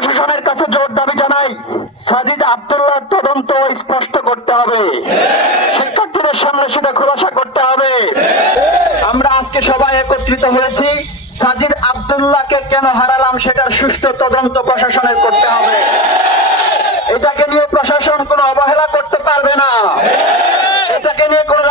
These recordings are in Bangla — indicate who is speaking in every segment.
Speaker 1: প্রশাসনের কাছে জোর দাবি জানাই, সাজিদ আব্দুল্লাহ তদন্ত স্পষ্ট করতে হবে। শিক্ষার্থীদের সামনে সেটা খোলাসা করতে হবে। আমরা আজকে সবাই একত্রিত হয়েছি, সাজিদ আব্দুল্লাহকে কেন হারালাম সেটার সুষ্ঠু তদন্ত প্রশাসনের করতে হবে। এটাকে নিয়ে প্রশাসন কোনো অবহেলা করতে পারবে না। এটাকে নিয়ে কোনো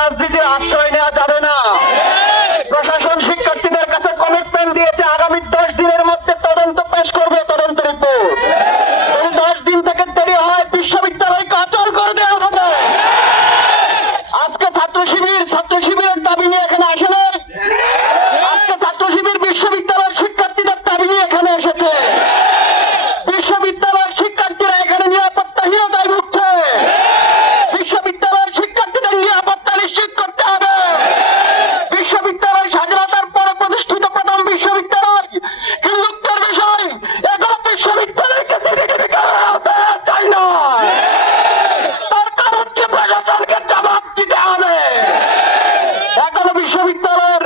Speaker 1: বিশ্ববিদ্যালয়ের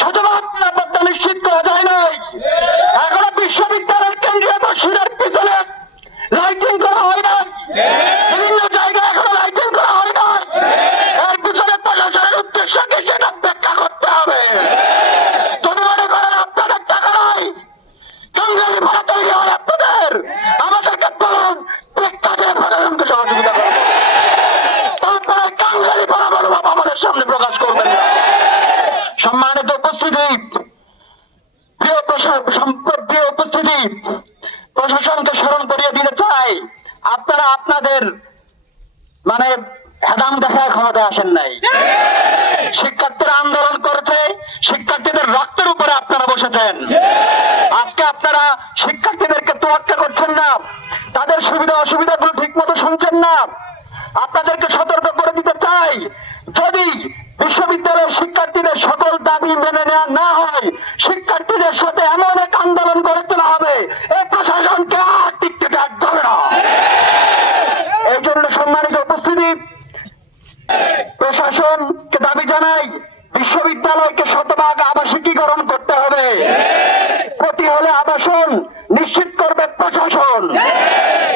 Speaker 1: শতভাগ নিরাপত্তা নিশ্চিত করা যায় নাই। এখনও বিশ্ববিদ্যালয়ের কেন্দ্রীয় মসজিদের পিছনে লাইটিং করা হয় বিভিন্ন নাই। আপনাদের আমাদেরকে বলুন দিয়ে প্রশাসনকে সহযোগিতা করব তারপরে কাঙ্গালি আমাদের সামনে প্রকাশ সম্মানিত উপস্থিতি, প্রিয় প্রিয় উপস্থিতি, প্রশাসনকে স্মরণ করিয়ে দিতে চাই। আপনারা আপনাদের মানে হেদাম দেখায় ক্ষমতায় আসেন নাই। শিক্ষার্থীরা আন্দোলন করেছে, শিক্ষার্থীদের রক্তের উপরে আপনারা বসেছেন। আজকে আপনারা শিক্ষার্থীদেরকে তোয়াক্কা করছেন না। তাদের সুবিধা অসুবিধাগুলো ঠিক মতো শুনছেন না। আপনাদেরকে সতর্ক করে দিতে চাই। যদি বিশ্ববিদ্যালয়ের শিক্ষার্থীদের সকল দাবি মেনে নেওয়া না হয়, শিক্ষার্থীদের সাথে এমন এক আন্দোলন গড়ে তোলা হবে এই প্রশাসনকে আর টিকতে না। এই জন্য সম্মানিত উপস্থিতি, প্রশাসনকে দাবি জানাই, বিশ্ববিদ্যালয়কে শতভাগ আবাসিকীকরণ করতে হবে। প্রতি হলে আবাসন নিশ্চিত করবে প্রশাসন।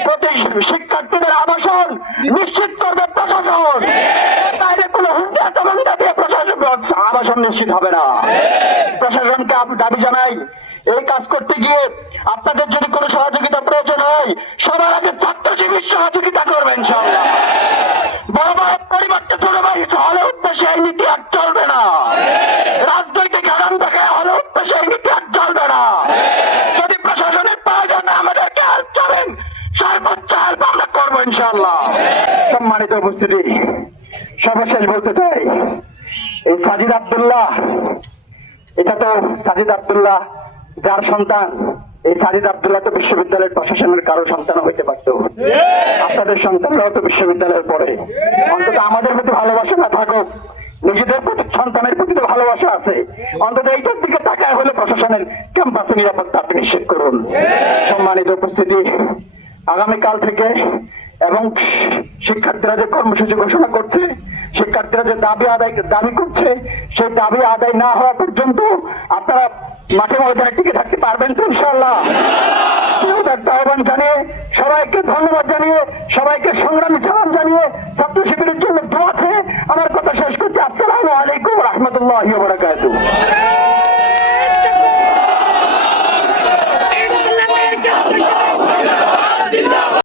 Speaker 1: প্রতি শিক্ষার্থীদের আবাসন নিশ্চিত করবে প্রশাসন। কোনো হুন্ডা তরঙ্গা দিয়ে প্রশাসন নীতি আর চলবে না। রাজনৈতিক আগাম দেখে হলে না। আমাদেরকে হেল্প চাবেন সর্বোচ্চ হেল্প আমরা করব ইনশাল্লাহ সম্মানিত উপস্থিতি সর্বশেষ বলতে চাই, এই সাজিদ আব্দুল্লাহ, এটা তো সাজিদ আব্দুল্লাহ যার সন্তান, এই সাজিদ আব্দুল্লাহ তো বিশ্ববিদ্যালয়ের প্রশাসনের কারও সন্তান হইতে পারতো। আপনাদের সন্তানরাও তো বিশ্ববিদ্যালয়ের পড়ে অন্তত আমাদের প্রতি ভালোবাসা না থাকুক, নিজেদের প্রতি, সন্তানের প্রতি তো ভালোবাসা আছে। অন্তত এইটার দিকে তাকায় হলে প্রশাসনের ক্যাম্পাসে নিরাপত্তা আপনি নিশ্চিত করুন। সম্মানিত উপস্থিতি, আগামীকাল থেকে এবং শিক্ষার্থীরা যে কর্মসূচি ঘোষণা করছে, শিক্ষার্থীরা যে দাবি আদায়, দাবি করছে, সেই দাবি আদায় না হওয়া পর্যন্ত আপনারা মাঠে ময়দানে টিকে থাকতে পারবেন তো ইনশাল্লাহ আহ্বান জানিয়ে সবাইকে ধন্যবাদ জানিয়ে, সবাইকে সংগ্রামী সালাম জানিয়ে ছাত্র শিবিরের জন্য দোয়া খেয়ে আমার কথা শেষ করছি। আসসালামু আলাইকুম রহমতুল্লাহ বারাকাতুহ।